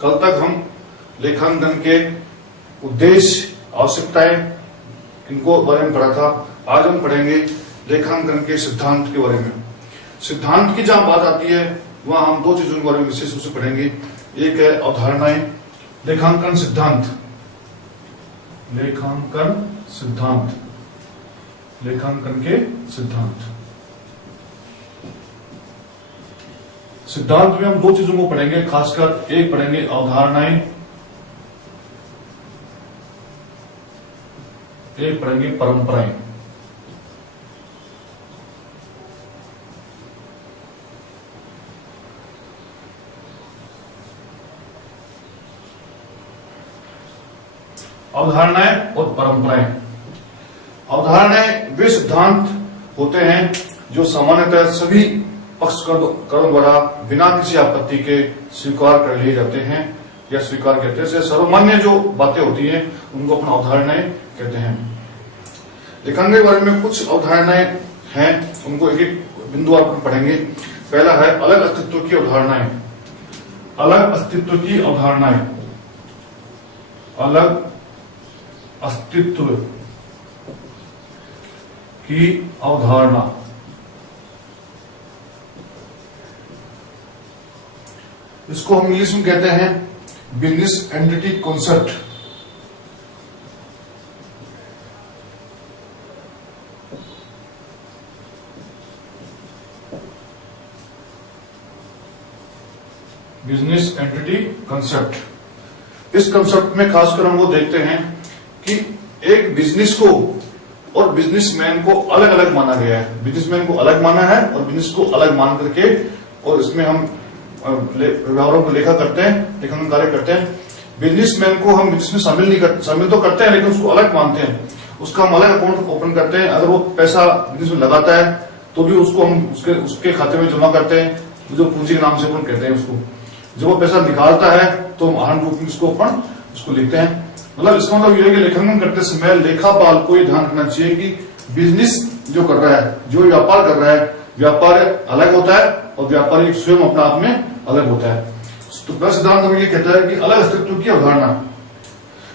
कल तक हम लेखांकन के उद्देश्य, आवश्यकताएं, इनको बारे में पढ़ा था। आज हम पढ़ेंगे लेखांकन के सिद्धांत के बारे में। सिद्धांत की जहां बात आती है वहां हम दो चीजों के बारे में विशेष रूप से पढ़ेंगे। एक है अवधारणाएं, लेखांकन सिद्धांत, लेखांकन सिद्धांत, लेखांकन के सिद्धांत। सिद्धांत में हम दो चीजों को पढ़ेंगे, खासकर एक पढ़ेंगे अवधारणाएं, एक पढ़ेंगे परंपराएं। अवधारणाएं और परंपराएं। अवधारणाएं वे सिद्धांत होते हैं जो सामान्यतः सभी पक्षकारों द्वारा बिना किसी आपत्ति के स्वीकार कर लिए जाते हैं या स्वीकार करते हैं। सर्वमान्य जो बातें होती हैं उनको अपना अवधारणाएं कहते हैं। लेखांकन के बारे में कुछ अवधारणाएं हैं, उनको एक एक बिंदुवार पर पढ़ेंगे। पहला है अलग अस्तित्व की अवधारणाएं। अलग अस्तित्व की अवधारणाएं, अलग अस्तित्व की अवधारणा। इसको हम इंग्लिश में कहते हैं business entity concept. Business entity concept. इस कॉन्सेप्ट में खासकर हम वो देखते हैं कि एक बिजनेस को और बिजनेसमैन को अलग अलग माना गया है। बिजनेसमैन को अलग माना है और बिजनेस को अलग मान करके, और इसमें हम व्यवहारों को लेखा करते हैं, लेखांकन कार्य करते हैं। बिजनेसमैन को हम बिजनेस में शामिल तो करते हैं, लेकिन उसको अलग मानते हैं। उसका हम अलग अकाउंट ओपन करते हैं। अगर वो पैसा बिजनेस में लगाता है तो भी उसको हम उसके खाते में जमा करते हैं, जो पूंजी के नाम से अपन कहते हैं उसको। जब वो पैसा निकालता है तो हम आहरण रूप में उसको लिखते हैं। मतलब इसका मतलब यह है कि लेखांकन करते समय लेखापाल को ये ध्यान रखना चाहिए कि बिजनेस जो कर रहा है, जो व्यापार कर रहा है, व्यापार अलग होता है और व्यापारी स्वयं अपने आप में अलग होता है। तो पहला सिद्धांत हमें ये कहता है कि अलग अस्तित्व की अवधारणा,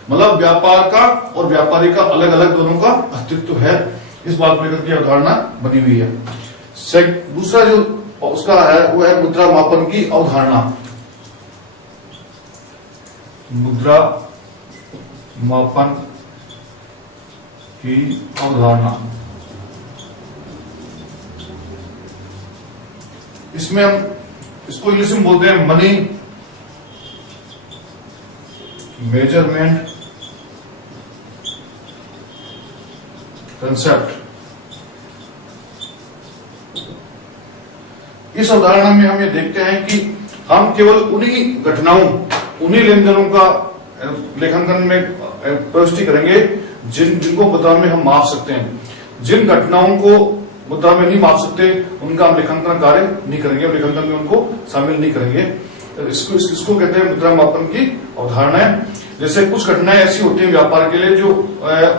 मतलब व्यापार का और व्यापारी का अलग अलग दोनों का अस्तित्व है, इस बात को लेकर के अवधारणा बनी हुई है। दूसरा जो उसका है वो है मुद्रा मापन की अवधारणा। मुद्रा मापन की अवधारणा। इसमें हम इसको इंग्लिश में बोलते हैं मनी मेजरमेंट कंसेप्ट। इस अवधारणा में हम ये देखते हैं कि हम केवल उन्हीं घटनाओं, उन्हीं लेन देनों का लेखांकन में प्रविष्टि करेंगे जिनको मुद्रा में हम माप सकते हैं। जिन घटनाओं को मुद्रा में नहीं माप सकते उनका हम लेखांकन कार्य नहीं करेंगे और लेखांकन में उनको शामिल नहीं करेंगे। इसको कहते हैं मुद्रा मापन की अवधारणाएं। जैसे कुछ घटनाएं ऐसी होती हैं व्यापार के लिए जो